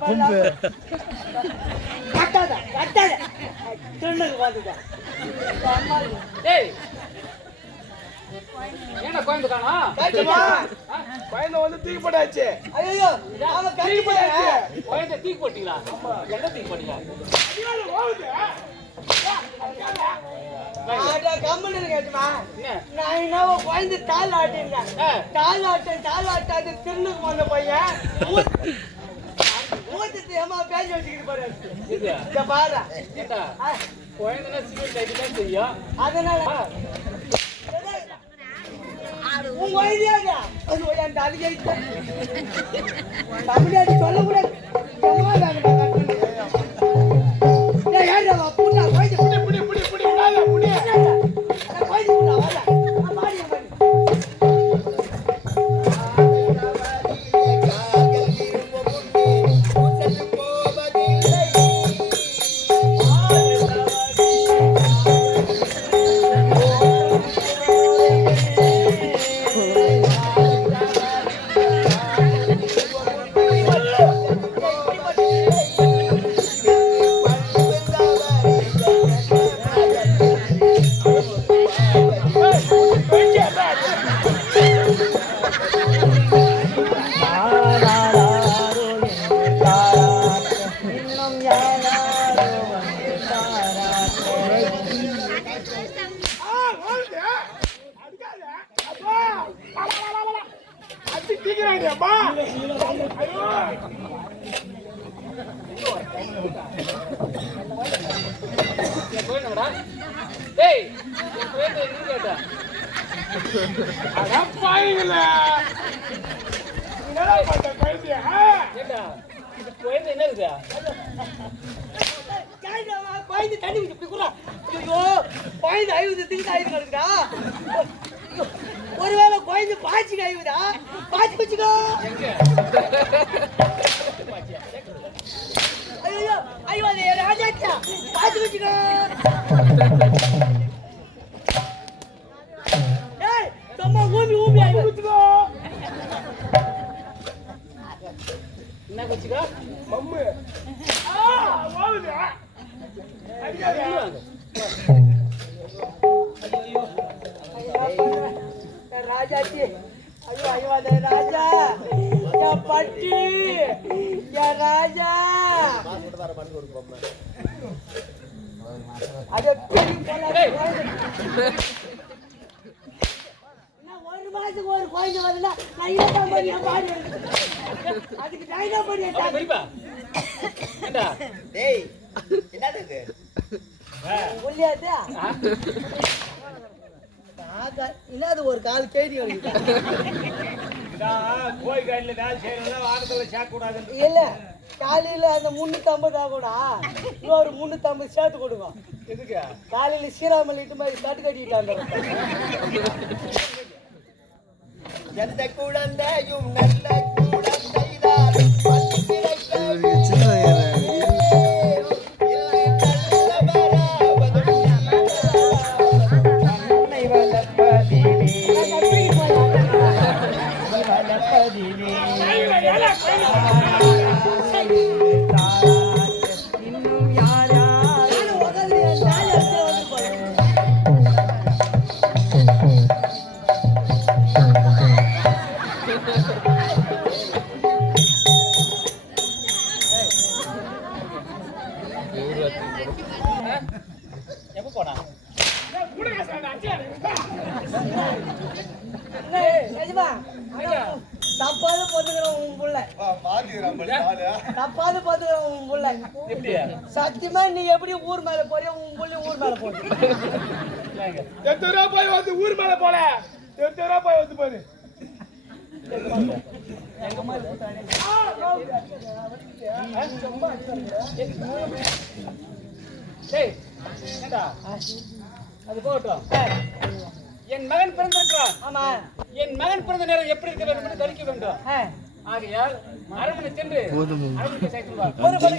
தும்பு கட்டாத கட்டாத திருநெல் வந்துட்டேன் ஏய். என்ன கோயம்பு காணா? கேட்டுமா பையனை வந்து தூக்கி போட்டாச்சு ஐயோ தூக்கி போட்டாச்சு கோயம்பு தீக்கு போட்டீங்களா எங்க தீக்கு போட்டீங்களா என்ன நான் என்ன குழந்தை தாள் ஆட்டிருந்தேன். தாள் ஆட்டன் தாள் ஆட்டாது திருநெல் வந்த பையன். மூத்தத்தை ஏமா பேச வச்சுக்கிட்டு இந்த பாரு. ஏண்டா? ஆ, குழந்தைனா சிமெண்ட் டைட்டு தான் தெரியும் அதனால உன் வயதியாக அது என் தலையை தமிழ்நாடு சொல்லக்கூடாது. என் கோயம்புடா டேய் அதான் பாருங்களே என்னடா பண்ண குழந்தைய ஏண்டா இது கோயம்பு என்ன தண்ணி இப்படி. ஐயோ, ஒருவேளை கோயில் பாய்ச்சி கழிவுதா பாய்ச்சி வச்சுக்கோ ஐயோ ஐயோ அது ராஜாச்சா. பாய்ச்சி வச்சுக்கோ ஏய் சும்மா ஊமி ஊமி ஐயோ வச்சுக்கோ என்ன வச்சுக்கோ மம்மு. ஆ அடிக்காத ராஜாச்சி ஐயோ ஐயோ. அந்த ராஜா என் பட்டி என் ராஜா ஒரு மாசத்துக்கு ஒரு குழந்தை வரல நான் படி என் பாடி. அதுக்கு படி டேய் என்னது உள்ளியாது? என்னது ஒரு கால் கேடி கோய் காயில வேலை செய்யறதா வாரத்தில் சேர்க்க கூடாதுன்னு. இல்ல காலையில அந்த முன்னூத்தி ஐம்பது கூட. இன்னொரு ஐம்பது சேர்த்து கொடுங்க எதுக்கு? காலையில சீராமல் இட்டு மாதிரி தட்டு கட்டிட்டாங்க. எந்த குழந்தையும் நல்ல தப்பாது பார்த்துக்கிறோம் உன் புள்ள தப்பாது பார்த்துக்கிறோம் உன் புள்ள சத்தியமா நீ எப்படி ஊர் மேல போறியோ உன் புள்ளி ஊர் மேல போகுது எட்டு ரூபா போய் வந்து ஊர் மேல போல? எட்டு ரூபா போய் வந்து பாரு அது போகட்டும் என் மகன் பிறந்திருக்கிறான். ஆமா என் மகன் பிறந்த நேரம் எப்படி இருக்க வேண்டும் என்று கணிக்க வேண்டும். ஆகையால் அரண்மனை சென்று அரண்மனை சேர்த்து படி